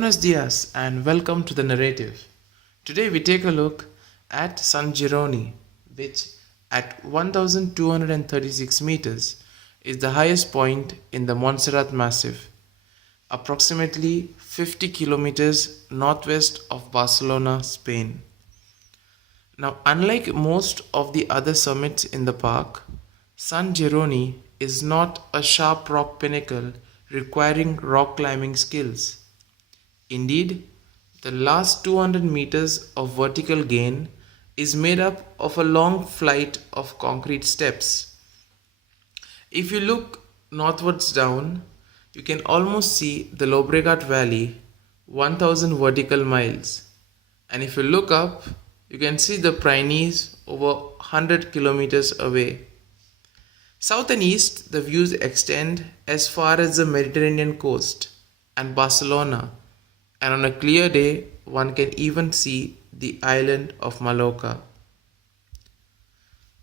Buenos dias and welcome to the narrative. Today we take a look at Sant Jeroni, which at 1236 meters is the highest point in the Montserrat Massif, approximately 50 kilometers northwest of Barcelona, Spain. Now, unlike most of the other summits in the park, Sant Jeroni is not a sharp rock pinnacle requiring rock climbing skills. Indeed, the last 200 meters of vertical gain is made up of a long flight of concrete steps. If you look northwards down, you can almost see the Llobregat Valley, 1000 vertical miles. And if you look up, you can see the Pyrenees over 100 kilometers away. South and east, the views extend as far as the Mediterranean coast and Barcelona, and on a clear day, one can even see the island of Mallorca.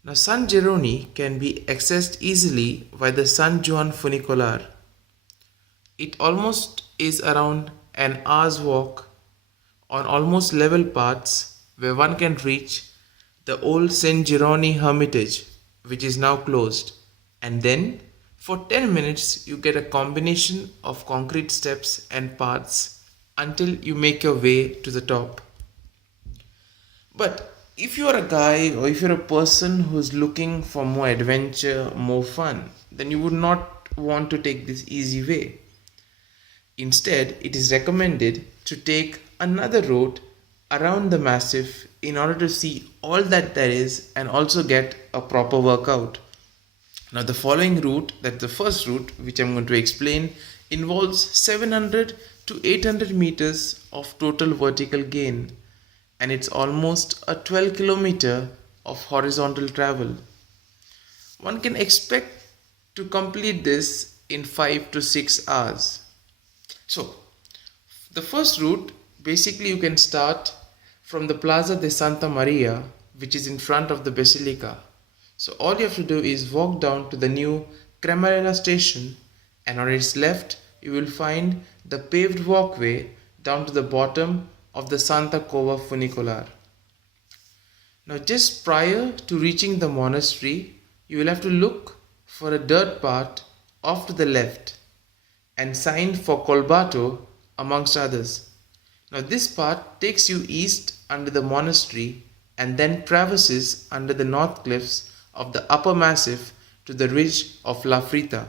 Now, Sant Jeroni can be accessed easily by the Sant Joan funicular. It almost is around an hour's walk on almost level paths where one can reach the old Sant Jeroni Hermitage, which is now closed, and then for 10 minutes you get a combination of concrete steps and paths until you make your way to the top. But if you are a guy or if you're a person who's looking for more adventure, more fun, then you would not want to take this easy way. Instead, it is recommended to take another route around the massif in order to see all that there is and also get a proper workout. Now, the following route, that's the first route which I'm going to explain, involves 700 to 800 meters of total vertical gain, and it's almost a 12 kilometer of horizontal travel. One can expect to complete this in 5 to 6 hours. So, the first route, basically you can start from the Plaza de Santa Maria, which is in front of the Basilica. So all you have to do is walk down to the new Cremarella station, and on its left you will find the paved walkway down to the bottom of the Santa Cova funicular. Now, just prior to reaching the monastery, you will have to look for a dirt path off to the left and signed for Colbato amongst others. Now, this path takes you east under the monastery and then traverses under the north cliffs of the upper massif to the ridge of La Frita.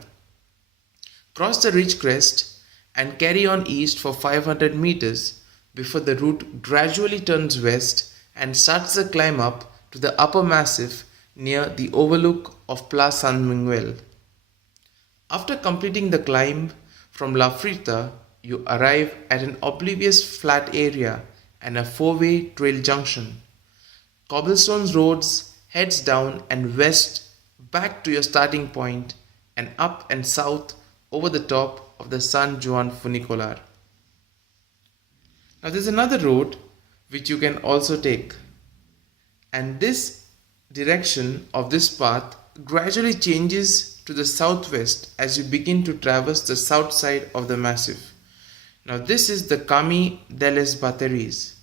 Cross the ridge crest and carry on east for 500 meters before the route gradually turns west and starts the climb up to the upper massif near the overlook of Pla San Miguel. After completing the climb from La Frita, you arrive at an oblivious flat area and a four-way trail junction. Cobblestone roads heads down and west back to your starting point and up and south over the top of the Sant Joan funicular. Now, there's another road which you can also take, and this direction of this path gradually changes to the southwest as you begin to traverse the south side of the massif. Now, this is the Camí de les Batteries.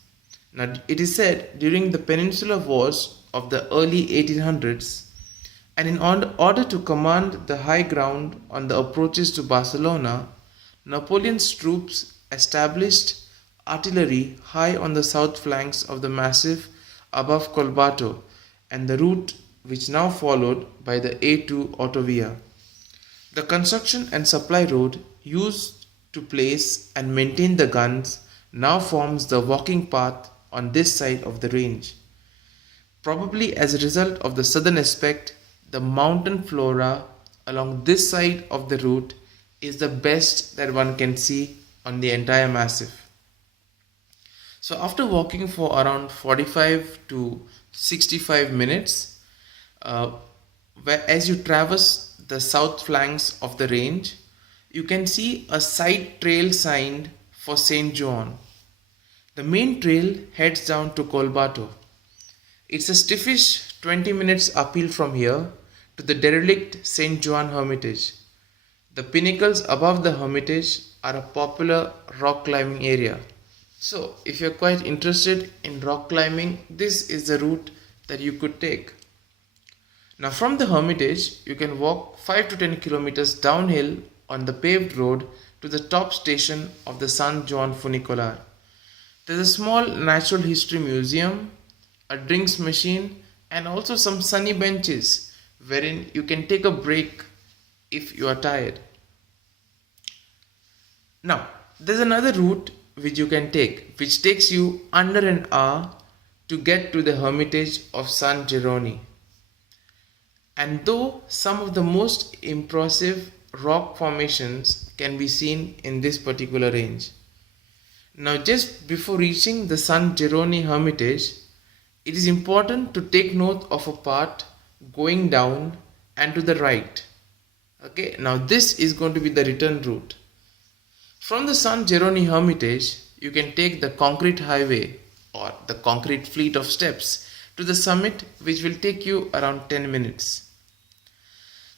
Now, it is said during the Peninsular Wars of the early 1800s, and in order to command the high ground on the approaches to Barcelona, Napoleon's troops established artillery high on the south flanks of the massif above Colbato and the route which now followed by the A2 autovia. The construction and supply road used to place and maintain the guns now forms the walking path on this side of the range. Probably as a result of the southern aspect, the mountain flora along this side of the route is the best that one can see on the entire massif. So after walking for around 45 to 65 minutes, as you traverse the south flanks of the range, you can see a side trail signed for St. John. The main trail heads down to Colbato. It's a stiffish 20 minutes uphill from here to the derelict St. Joan Hermitage. The pinnacles above the hermitage are a popular rock climbing area. So, if you're quite interested in rock climbing, this is the route that you could take. Now, from the Hermitage, you can walk 5 to 10 kilometers downhill on the paved road to the top station of the Sant Joan funicular. There's a small natural history museum, a drinks machine, and also some sunny benches wherein you can take a break if you are tired. Now, there's another route which you can take, which takes you under an hour to get to the Hermitage of Sant Jeroni. And though some of the most impressive rock formations can be seen in this particular range. Now, just before reaching the Sant Jeroni Hermitage, it is important to take note of a path going down and to the right. Okay, now this is going to be the return route. From the Sant Jeroni Hermitage, you can take the concrete highway or the concrete fleet of steps to the summit, which will take you around 10 minutes.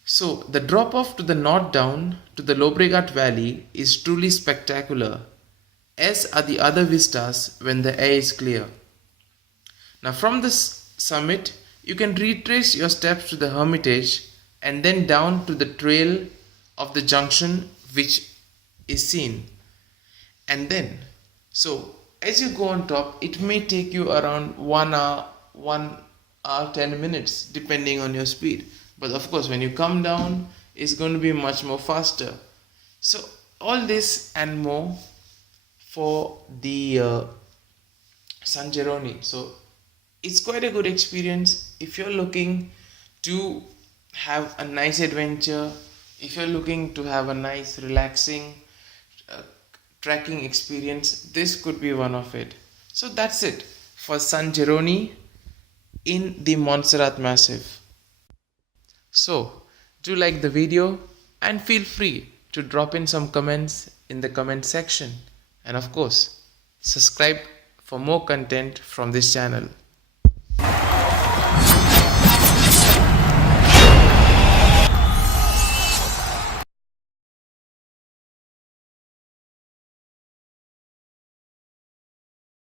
So, the drop off to the north down to the Llobregat Valley is truly spectacular, as are the other vistas when the air is clear. Now, from this summit, you can retrace your steps to the Hermitage and then down to the trail of the junction which is seen. And then, so as you go on top, it may take you around 1 hour 10 minutes depending on your speed. But of course, when you come down, it's going to be much more faster. So all this and more for the Sant Jeroni. So it's quite a good experience if you're looking to have a nice adventure, if you're looking to have a nice relaxing trekking experience. This could be one of it. So that's it for Sant Jeroni in the Montserrat Massif. So do like the video and feel free to drop in some comments in the comment section, and of course subscribe for more content from this channel.